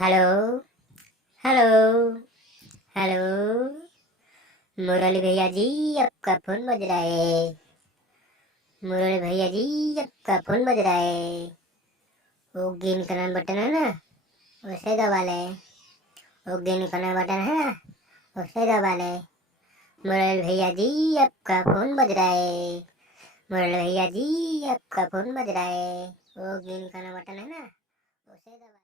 Hello hello hello. मुरली भैया जी, आपका phone बज रहा है। मुरली भैया जी, आपका फोन बज रहा है। वो ग्रीन कलर बटन है ना, उसे दबा ले। वो ग्रीन कलर बटन है ना, उसे दबा ले। मुरली भैया जी, आपका फोन बज रहा है। मुरली भैया जी, आपका फोन बज रहा है। वो ग्रीन कलर बटन है ना, उसे दबा।